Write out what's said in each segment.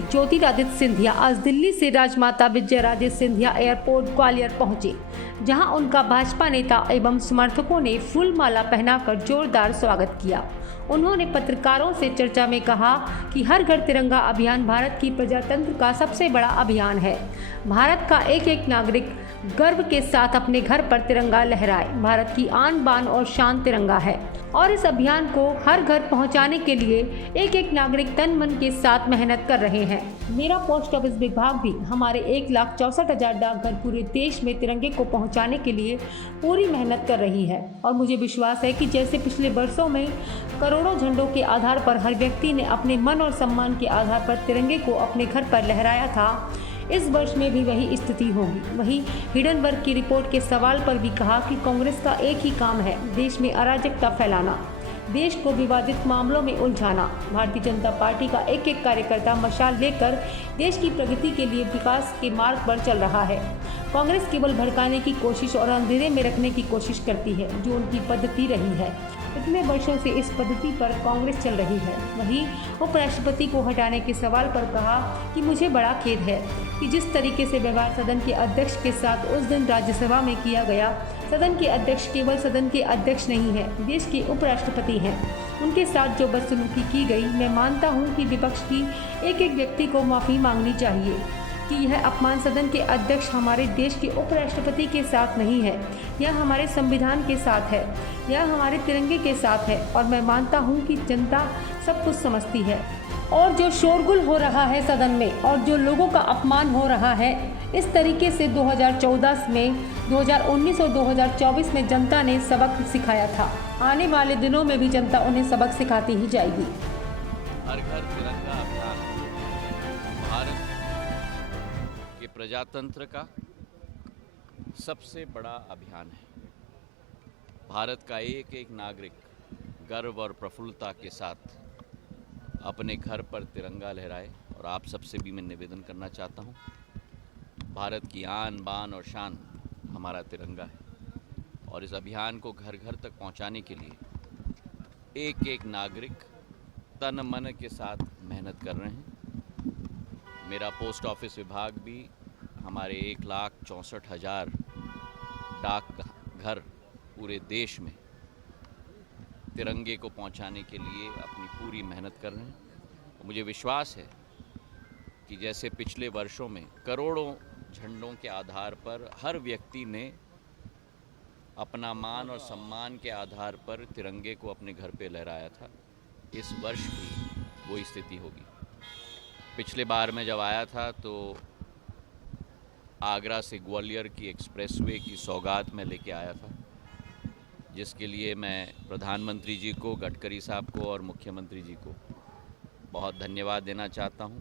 मुख्यमंत्री ज्योतिरादित्य सिंधिया आज दिल्ली से राजमाता विजयाराजे सिंधिया एयरपोर्ट ग्वालियर पहुंचे, जहां उनका भाजपा नेता एवं समर्थकों ने फूल माला पहनाकर जोरदार स्वागत किया। उन्होंने पत्रकारों से चर्चा में कहा कि हर घर तिरंगा अभियान भारत की प्रजातंत्र का सबसे बड़ा अभियान है। भारत का एक एक नागरिक गर्व के साथ अपने घर पर तिरंगा लहराए। भारत की आन बान और शान तिरंगा है और इस अभियान को हर घर पहुंचाने के लिए एक एक नागरिक तन मन के साथ मेहनत कर रहे हैं। मेरा पोस्ट ऑफिस विभाग भी हमारे 1,64,000 डाकघर पूरे देश में तिरंगे को पहुंचाने के लिए पूरी मेहनत कर रही है और मुझे विश्वास है कि जैसे पिछले वर्षों में करोड़ों झंडों के आधार पर हर व्यक्ति ने अपने मन और सम्मान के आधार पर तिरंगे को अपने घर पर लहराया था, इस वर्ष में भी वही स्थिति होगी। वहीं हिडनबर्ग की रिपोर्ट के सवाल पर भी कहा कि कांग्रेस का एक ही काम है, देश में अराजकता फैलाना, देश को विवादित मामलों में उलझाना। भारतीय जनता पार्टी का एक एक कार्यकर्ता मशाल लेकर देश की प्रगति के लिए विकास के मार्ग पर चल रहा है। कांग्रेस केवल भड़काने की कोशिश और अंधेरे में रखने की कोशिश करती है, जो उनकी पद्धति रही है। इतने वर्षों से इस पद्धति पर कांग्रेस चल रही है। वहीं उपराष्ट्रपति को हटाने के सवाल पर कहा कि मुझे बड़ा खेद है कि जिस तरीके से व्यवहार सदन के अध्यक्ष के साथ उस दिन राज्यसभा में किया गया। सदन के अध्यक्ष केवल सदन के अध्यक्ष नहीं है, देश के उपराष्ट्रपति हैं। उनके साथ जो बदसलूकी की गई, मैं मानता हूं कि विपक्ष की एक एक व्यक्ति को माफ़ी मांगनी चाहिए कि यह अपमान सदन के अध्यक्ष हमारे देश के उपराष्ट्रपति के साथ नहीं है, यह हमारे संविधान के साथ है, यह हमारे तिरंगे के साथ है। और मैं मानता हूं कि जनता सब कुछ समझती है। और जो शोरगुल हो रहा है सदन में और जो लोगों का अपमान हो रहा है, इस तरीके से 2014 में, 2019 और 2024 में जनता ने सबक सिखाया था। आने वाले दिनों में भी जनता उन्हें सबक सिखाती ही जाएगी। हर घर तिरंगा अभियान भारत के प्रजातंत्र का सबसे बड़ा अभियान है। भारत का एक एक नागरिक गर्व और प्रफुल्लता के साथ अपने घर पर तिरंगा लहराए। और आप सबसे भी मैं निवेदन करना चाहता हूँ, भारत की आन बान और शान हमारा तिरंगा है और इस अभियान को घर घर तक पहुँचाने के लिए एक एक नागरिक तन मन के साथ मेहनत कर रहे हैं। मेरा पोस्ट ऑफिस विभाग भी हमारे 1,64,000 डाक घर पूरे देश में तिरंगे को पहुंचाने के लिए अपनी पूरी मेहनत कर रहे हैं। मुझे विश्वास है कि जैसे पिछले वर्षों में करोड़ों झंडों के आधार पर हर व्यक्ति ने अपना मान और सम्मान के आधार पर तिरंगे को अपने घर पे लहराया था, इस वर्ष भी वो स्थिति होगी। पिछले बार मैं जब आया था तो आगरा से ग्वालियर की एक्सप्रेसवे की सौगात में लेके आया था, जिसके लिए मैं प्रधानमंत्री जी को, गडकरी साहब को और मुख्यमंत्री जी को बहुत धन्यवाद देना चाहता हूं।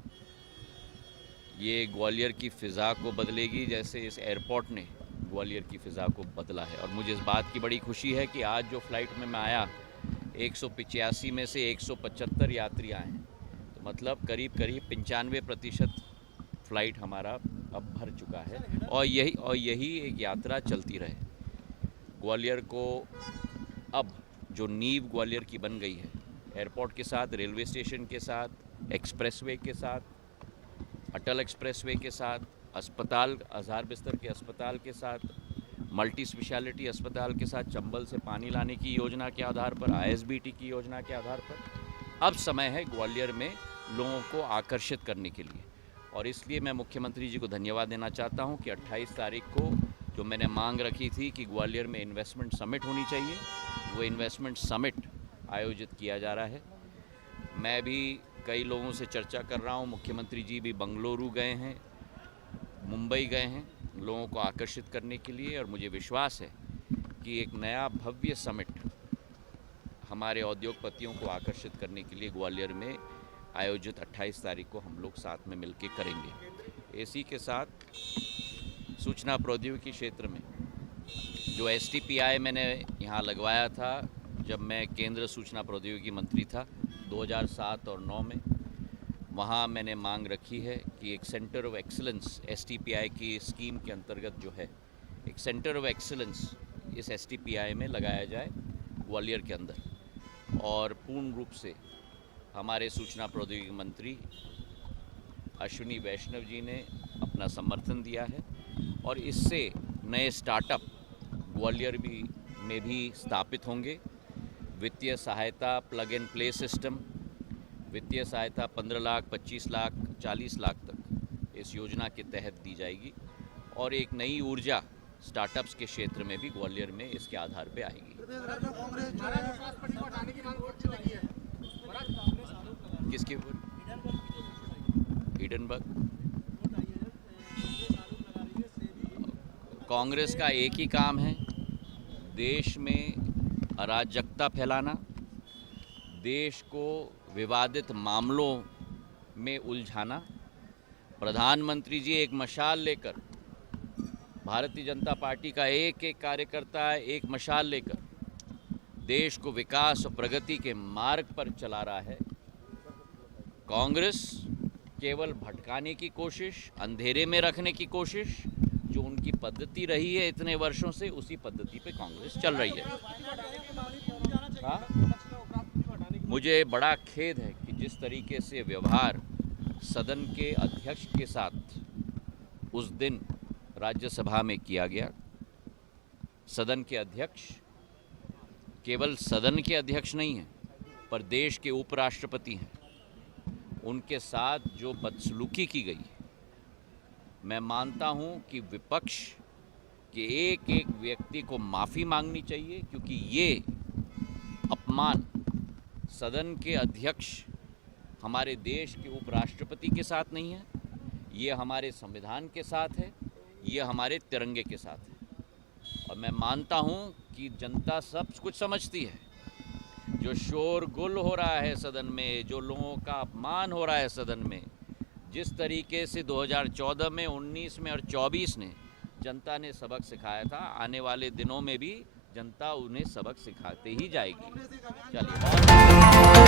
ये ग्वालियर की फ़िज़ा को बदलेगी जैसे इस एयरपोर्ट ने ग्वालियर की फ़िज़ा को बदला है। और मुझे इस बात की बड़ी खुशी है कि आज जो फ़्लाइट में मैं आया 185 में से 175 यात्री आए हैं, तो मतलब करीब 95% फ़्लाइट हमारा अब भर चुका है और यही एक यात्रा चलती रहे। ग्वालियर को अब जो नींव ग्वालियर की बन गई है, एयरपोर्ट के साथ, रेलवे स्टेशन के साथ, एक्सप्रेसवे के साथ, अटल एक्सप्रेसवे के साथ, अस्पताल, 1000 बिस्तर के अस्पताल के साथ, मल्टी स्पेशलिटी अस्पताल के साथ, चंबल से पानी लाने की योजना के आधार पर, ISBT की योजना के आधार पर अब समय है ग्वालियर में लोगों को आकर्षित करने के लिए। और इसलिए मैं मुख्यमंत्री जी को धन्यवाद देना चाहता हूं कि 28 तारीख को जो मैंने मांग रखी थी कि ग्वालियर में इन्वेस्टमेंट समिट होनी चाहिए, वो इन्वेस्टमेंट समिट आयोजित किया जा रहा है। मैं भी कई लोगों से चर्चा कर रहा हूँ, मुख्यमंत्री जी भी बंगलुरु गए हैं, मुंबई गए हैं लोगों को आकर्षित करने के लिए। और मुझे विश्वास है कि एक नया भव्य समिट हमारे उद्योगपतियों को आकर्षित करने के लिए ग्वालियर में आयोजित 28 तारीख को हम लोग साथ में मिलकर करेंगे। इसी के साथ सूचना प्रौद्योगिकी क्षेत्र में जो STPI मैंने यहाँ लगवाया था जब मैं केंद्र सूचना प्रौद्योगिकी मंत्री था 2007 और 9 में, वहाँ मैंने मांग रखी है कि एक सेंटर ऑफ एक्सीलेंस STPI की स्कीम के अंतर्गत जो है एक सेंटर ऑफ एक्सीलेंस इस STPI में लगाया जाए ग्वालियर के अंदर। और पूर्ण रूप से हमारे सूचना प्रौद्योगिकी मंत्री अश्विनी वैष्णव जी ने अपना समर्थन दिया है और इससे नए स्टार्टअप ग्वालियर में भी स्थापित होंगे। वित्तीय सहायता प्लग एंड प्ले सिस्टम, वित्तीय सहायता 15 लाख, 25 लाख, 40 लाख तक इस योजना के तहत दी जाएगी और एक नई ऊर्जा स्टार्टअप्स के क्षेत्र में भी ग्वालियर में इसके आधार पे आएगी। किसके ऊपर? हिडनबर्ग। कांग्रेस का एक ही काम है, देश में अराजकता फैलाना, देश को विवादित मामलों में उलझाना। प्रधानमंत्री जी एक मशाल लेकर, भारतीय जनता पार्टी का एक एक कार्यकर्ता एक मशाल लेकर देश को विकास और प्रगति के मार्ग पर चला रहा है। कांग्रेस केवल भटकाने की कोशिश, अंधेरे में रखने की कोशिश, जो उनकी पद्धति रही है इतने वर्षों से, उसी पद्धति पे कांग्रेस चल रही है। मुझे बड़ा खेद है कि जिस तरीके से व्यवहार सदन के अध्यक्ष के साथ उस दिन राज्यसभा में किया गया। सदन के अध्यक्ष केवल सदन के अध्यक्ष नहीं हैं, पर देश के उपराष्ट्रपति हैं। उनके साथ जो बदसलूकी की गई, मैं मानता हूं कि विपक्ष के एक एक व्यक्ति को माफ़ी मांगनी चाहिए, क्योंकि ये अपमान सदन के अध्यक्ष हमारे देश के उपराष्ट्रपति के साथ नहीं है, ये हमारे संविधान के साथ है, ये हमारे तिरंगे के साथ है। और मैं मानता हूं कि जनता सब कुछ समझती है। जो शोरगुल हो रहा है सदन में, जो लोगों का अपमान हो रहा है सदन में, जिस तरीके से 2014 में, 19 में और 24 ने जनता ने सबक सिखाया था, आने वाले दिनों में भी जनता उन्हें सबक सिखाते ही जाएगी। चलिए।